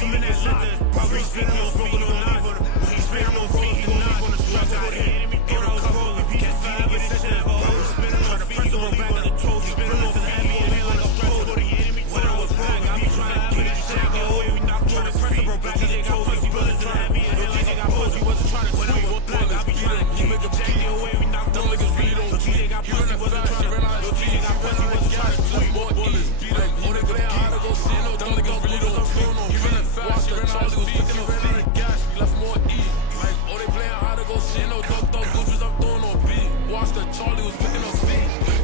him in that line. Probably spinning on smoking on nine. He's spinning on feet, he gon' leave on the strap. Got the enemy, get on cover. Can't see him get his shit. Probably spinning on feet, he gon' back on the toes. Spinning on feet, he gon' leave on the strap. Go to the enemy, when I was wrong, I be trying to get his shit. Get away, we knock on his feet. Back in the toes, he bullets in heavy. And TJ got pussy, he wasn't trying to swing. I be trying to get him. Get away, we knock on his feet. TJ got pussy, wasn't trying to swing. TJ got pussy, wasn't trying to swing. Oh, they play hard to go see, no, them niggas really don't feel no. You running fast, you ran out of speed, you ran out of gas, we left more E. Like, oh, they playing hard to go see, no, dog, goofies, I'm throwing no B. Watch the Charlie was picking up feet.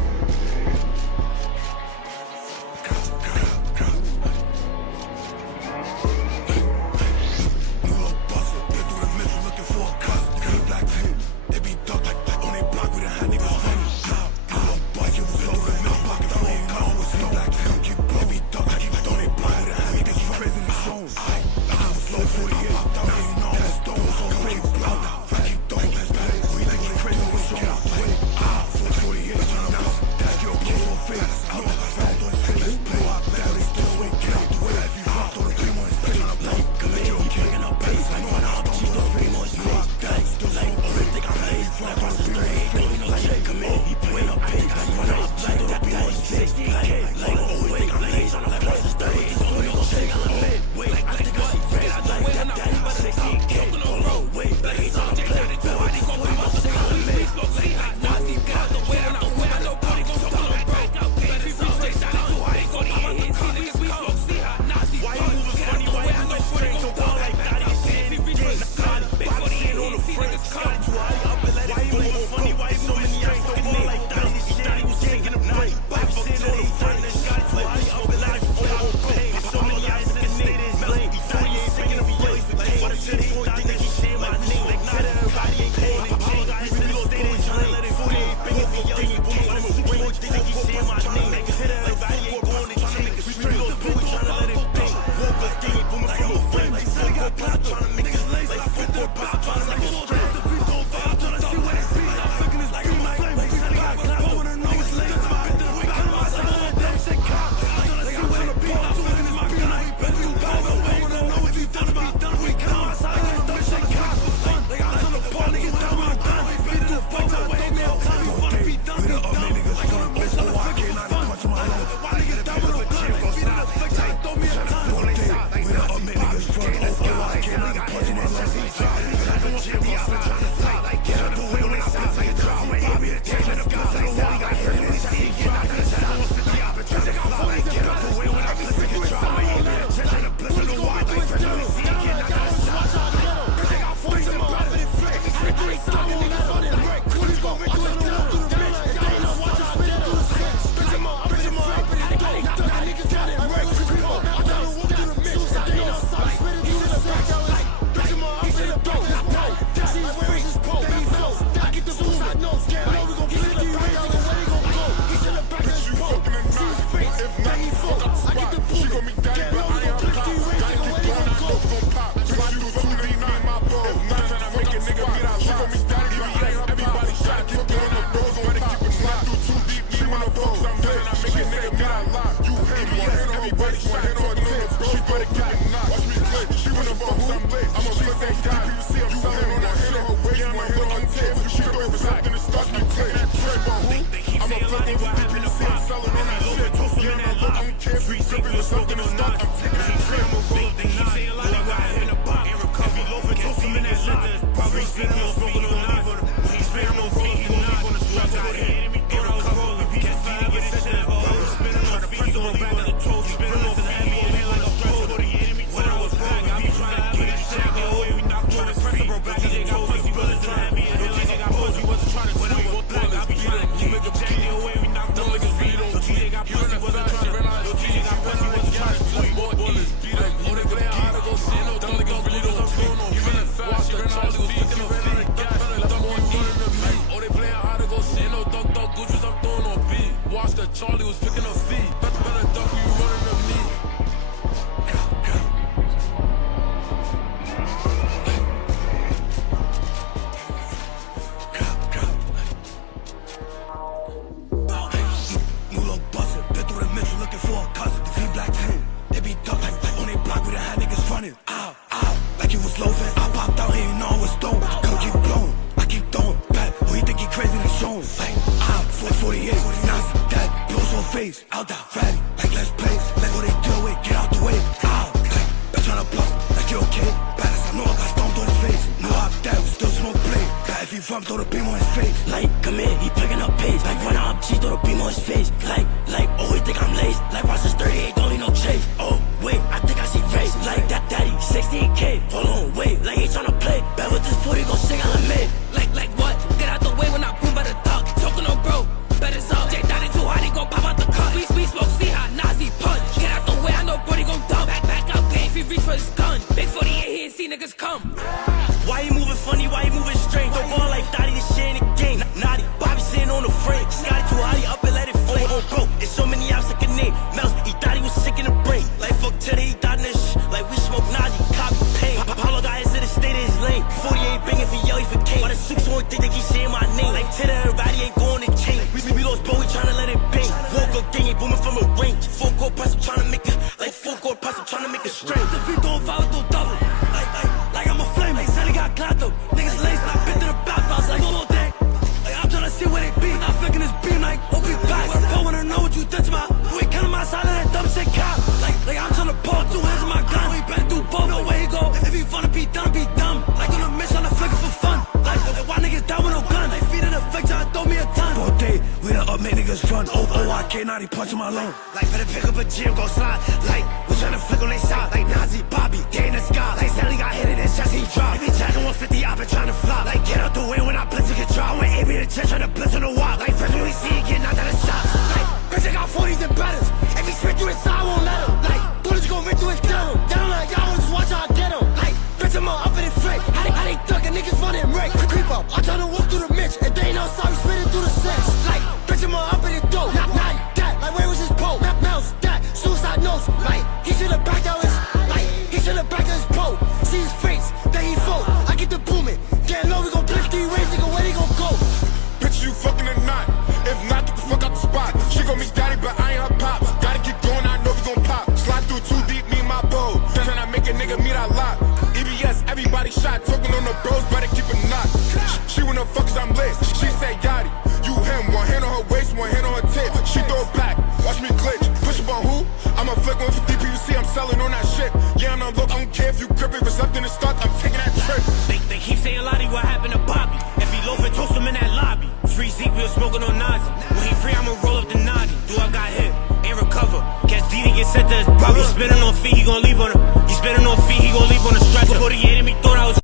Niggas niggas loafing. I popped out here, you know I was stoned. Come keep blowing, I keep throwing back. Who you think he crazy, they showing? Like, I'm 48, Nazi, that blows on face. Out that fatty, like let's play. Like what they do it, get out the way. Ow, like, bet tryna bluff, like you okay? Bad as I know, I got stomped on his face. No op that, we still smoke play. Bad if he from, throw the beam on his face. Like, come here, he picking up pace. Like, run up, G, throw the beam on his face. Like, oh, he think I'm laced. Like, Ross's 38, don't need no chase. Oh, wait, I think I see race. Like, that daddy, 16K. Hold on, wait, like he tryna play. Bet with this 40, gon' sing on the mid. Like what? Get out the way when I boom by the duck. Talking on bro, bet it's up. J Daddy too hot, he gon' pop out the cut. We smoke, see how Nazi punch. Get out the way, I know Brody gon' dump. Back out game, if he reach for his gun. Big 48, he ain't see niggas come. Why he moving funny? Why he moving strange? Don't go on like Dottie, this shit ain't a game. Naughty, Bobby sitting on the frame. Scotty too hot, he up and let it flame. Oh, bro, it's so many apps I can name. Mouse, he thought he was sick in the brain. Like fuck today, he thought in this shit. Like we smoke Nazi, copy pain. Paulo got his to the state of his lane. 48 banging for yell, he for Kane. But the suits won't think they keep saying my name. Like Titter, everybody ain't going to change. We lost Bo, we tryna let it bang. Walk up gang, he booming from a range. Full court pass, I'm tryna make it. Like full court pass, I'm tryna make it straight. The beat don't follow through double. Like I'm a flame, like Sally got clapped up. Niggas lace, like been to the back bounce, like little thing. Like I'm tryna see where they be. Not flicking this beam, like OP back. With a phone, wanna know what you did to my. We ain't coming my side of that dumb shit cop. Like I'm tryna pull 2 hands on my gun. We better do both, no way he go. If he wanna be dumb, be dumb. Like on a mission, I'm flicking for fun. Like why niggas down with no gun? Like feeding the flick, tryna throw me a ton. All day, we done up, make niggas run. Oh, I can't, now he punching my lung. Like better pick up a gym, go slide. Like we tryna flick on they side. Like Nazi, Bobby, they in the sky. Like Sally got hit in his chest, he dropped. If he jacking 150, I've been tryna flop. Like get out the way when I blitz, get drop. I went AB to chest, tryna blitz on the wall. Like first when we see it, get knocked out of shots. Like bitch, I got 40s and betters. If he spit through his side, I won't let him. Like bullets gon' ring through his dental. Down like y'all wanna just watch how I get him. Like bitch, I'm up in his flick. How they duckin', niggas running right. Creep up, I'm tryna walk through the Mitch. And they ain't outside, we spitting through the six. Like bitch, I'm up in his dough. Not that, like where was his pole? Mouse, that, suicide notes. Like he should've backed out his, like he should've backed out his pole. See his face, then he fold. I get the booming, getting low, we gon' blitz 3 ways, nigga, where they gon' go? Bitch, you fucking or not? If not, get the fuck out the spot. She gon' be daddy, but I ain't her pops. Gotta keep going, I know we gon' pop. Slide through too deep, me and my bow. Tryna make a nigga meet our lot. EBS, everybody shot. Talking on the bros, better keep a knot. She wanna fuck cause I'm lit. She say Yachty, you him. 1 hand on her waist, 1 hand on her tip. She throw it back, watch me glitch. Push up on who? I'ma flick 150 PVC, I'm selling on that shit. Yeah, I'm not look, I don't care if you crip it. What's up in the stock, I'm taking that trip. They keep saying Lottie, what happened to Bobby? If he loafing, toast him in that lobby. Free Zeke, we was smoking on Nazi. When he free, I'ma roll up the Naughty. Do I got hit? Ain't recover. Catch D to get sent to his brother. He spinning on feet, he gon' leave on him. He spinning on feet, he gon' leave on the stretcher. 48 in me